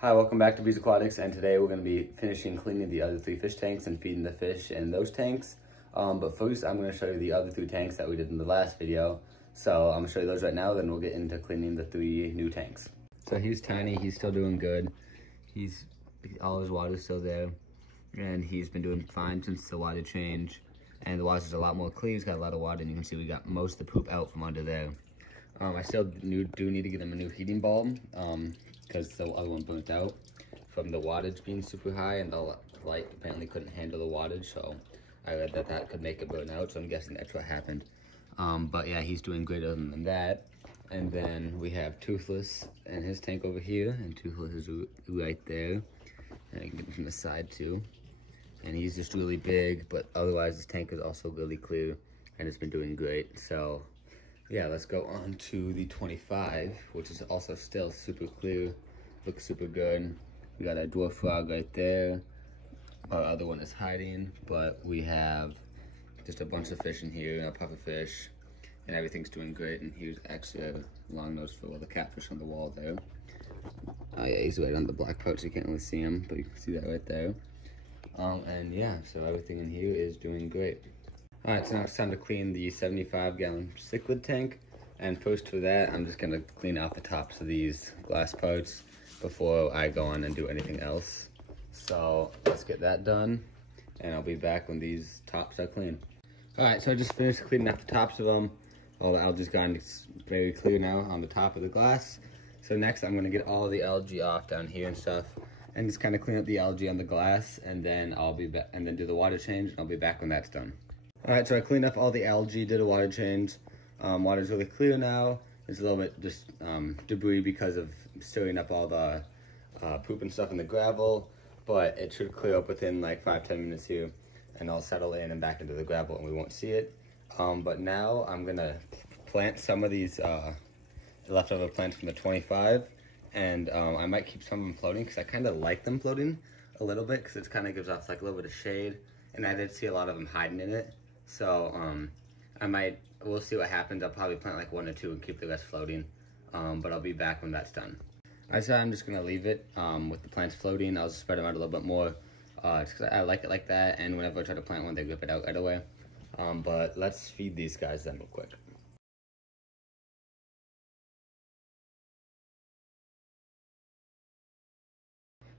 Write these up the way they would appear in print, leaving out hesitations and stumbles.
Hi, welcome back to Bees Aquatics, and today we're going to be finishing cleaning the other 3 fish tanks and feeding the fish in those tanks. But first, I'm going to show you the other 3 tanks that we did in the last video. So I'm going to show you those right now, then we'll get into cleaning the 3 new tanks. So he's tiny, he's still doing good. All his water's still there, and he's been doing fine since the water change. And the water's a lot more clean, he's got a lot of water, and you can see we got most of the poop out from under there. I still do need to get him a new heating bulb, because the other one burnt out from the wattage being super high, and the light apparently couldn't handle the wattage, so I read that could make it burn out, so I'm guessing that's what happened. But yeah, he's doing great other than that. And then we have Toothless and his tank over here, and Toothless is right there. And I can get him from the side too. And he's just really big, but otherwise his tank is also really clear, and it's been doing great. So yeah, let's go on to the 25, which is also still super clear, looks super good. We got a dwarf frog right there. Our other one is hiding, but we have just a bunch of fish in here, a puffer fish, and everything's doing great. And here's actually a long nose for all the catfish on the wall there. Oh yeah, he's right on the black pouch, you can't really see him, but you can see that right there. And yeah, so everything in here is doing great. Alright, so now it's time to clean the 75-gallon cichlid tank. And first for that, I'm just gonna clean out the tops of these glass parts before I go on and do anything else. So let's get that done, and I'll be back when these tops are clean. Alright, so I just finished cleaning out the tops of them. All the algae's gone, it's very clear now on the top of the glass. So next I'm gonna get all the algae off down here and stuff, and just kind of clean up the algae on the glass, and then I'll be back, and then do the water change, and I'll be back when that's done. Alright, so I cleaned up all the algae, did a water change. Water's really clear now. There's a little bit just debris because of stirring up all the poop and stuff in the gravel, but it should clear up within like 5-10 minutes here, and I'll settle in and back into the gravel and we won't see it. But now I'm gonna plant some of these leftover plants from the 25, and I might keep some of them floating because I kind of like them floating a little bit, because it kind of gives off like a little bit of shade, and I did see a lot of them hiding in it. So we'll see what happens. I'll probably plant like 1 or 2 and keep the rest floating, but I'll be back when that's done. I said I'm just gonna leave it with the plants floating. I'll just spread them out a little bit more, just because I like it like that, and whenever I try to plant one, they rip it out right away. But let's feed these guys then real quick.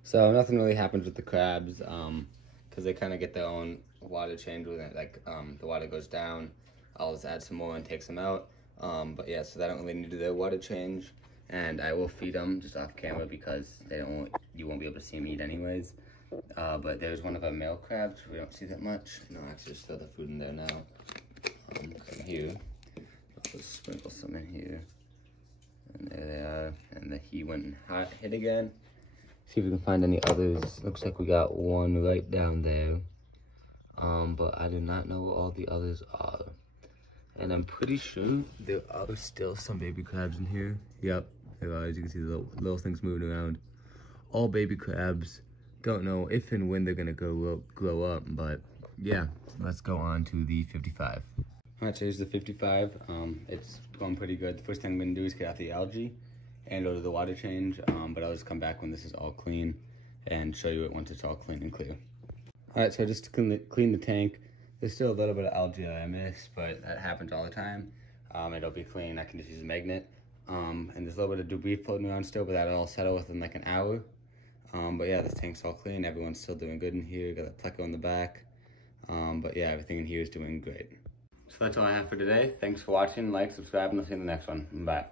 So nothing really happens with the crabs, because they kind of get their own water change with it. Like the water goes down, I'll just add some more and take some out. But yeah, so they don't really need to do their water change, and I will feed them just off camera because you won't be able to see them eat anyways. But there's one of our male crabs. We don't see that much. No, actually, just throw the food in there now. Come here. I'll just sprinkle some in here, and there they are. And he went and hid again. See if we can find any others. Looks like we got one right down there. But I do not know where all the others are. And I'm pretty sure there are still some baby crabs in here. Yep, there are. As you can see, the little things moving around. All baby crabs. Don't know if and when they're gonna grow up, but yeah, let's go on to the 55. Alright, so here's the 55. It's going pretty good. The first thing I'm gonna do is get out the algae and go to the water change, but I'll just come back when this is all clean and show you it once it's all clean and clear. Alright, so just to clean the tank, there's still a little bit of algae that I missed, but that happens all the time. It'll be clean. I can just use a magnet. And there's a little bit of debris floating around still, but that'll all settle within like an hour. But yeah, this tank's all clean. Everyone's still doing good in here. Got a pleco in the back. But yeah, everything in here is doing great. So that's all I have for today. Thanks for watching. Like, subscribe, and I'll see you in the next one. Bye.